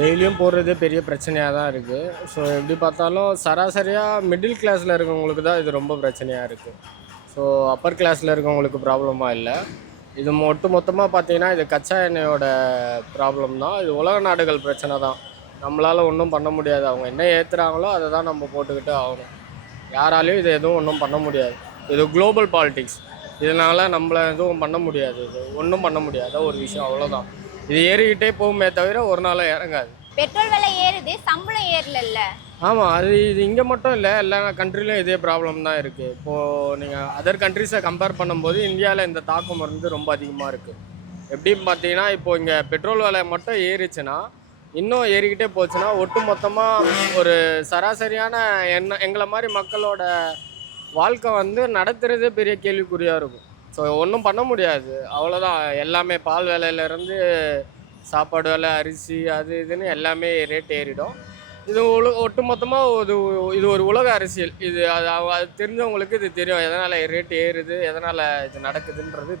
டெய்லியும் போடுறதே பெரிய பிரச்சனையாக தான் இருக்குது. ஸோ எப்படி பார்த்தாலும் சராசரியாக மிடில் கிளாஸில் இருக்கவங்களுக்கு தான் இது ரொம்ப பிரச்சனையாக இருக்குது. ஸோ அப்பர் கிளாஸில் இருக்கவங்களுக்கு ப்ராப்ளமாக இல்லை. இது மொத்தமாக பார்த்தீங்கன்னா இது கச்சா எண்ணெயோட ப்ராப்ளம் தான். இது உலக நாடுகள் பிரச்சனை தான். நம்மளால் ஒன்றும் பண்ண முடியாது. அவங்க என்ன ஏற்றுறாங்களோ அதை தான் நம்ம போட்டுக்கிட்டு ஆகணும். யாராலையும் இதை எதுவும் ஒன்றும் பண்ண முடியாது. இது குளோபல் பாலிடிக்ஸ். இதனால் நம்மளை எதுவும் பண்ண முடியாது. இது ஒன்றும் பண்ண முடியாத ஒரு விஷயம், அவ்வளோதான். இது ஏறிக்கிட்டே போகுமே தவிர ஒரு நாள் இறங்காது. பெட்ரோல் விலை ஏறுது, சம்பளம் ஏறல. ஆமாம், இது இங்கே மட்டும் இல்லை, எல்லா கண்ட்ரிலையும் இதே ப்ராப்ளம் தான் இருக்குது. இப்போது நீங்கள் அதர் கண்ட்ரிஸை கம்பேர் பண்ணும்போது இந்தியாவில் இந்த தாக்கம் வந்து ரொம்ப அதிகமாக இருக்குது. எப்படின்னு பார்த்தீங்கன்னா, இப்போது இங்கே பெட்ரோல் விலை மட்டும் ஏறிச்சுன்னா, இன்னும் ஏறிக்கிட்டே போச்சுன்னா ஒட்டு மொத்தமாக ஒரு சராசரியான எங்களை மாதிரி மக்களோட வாழ்க்கை வந்து நடத்துகிறதே பெரிய கேள்விக்குறியாக இருக்கும். ஸோ ஒன்றும் பண்ண முடியாது, அவ்வளோதான். எல்லாமே பால் விலையிலேருந்து சாப்பாடு விலை, அரிசி, அது இதுன்னு எல்லாமே ரேட் ஏறிடும். இது ஒட்டு மொத்தமாக இது ஒரு உலக அரசியல். இது அது தெரிஞ்சவங்களுக்கு இது தெரியும், எதனால் ரேட் ஏறுது, எதனால் இது நடக்குதுன்றது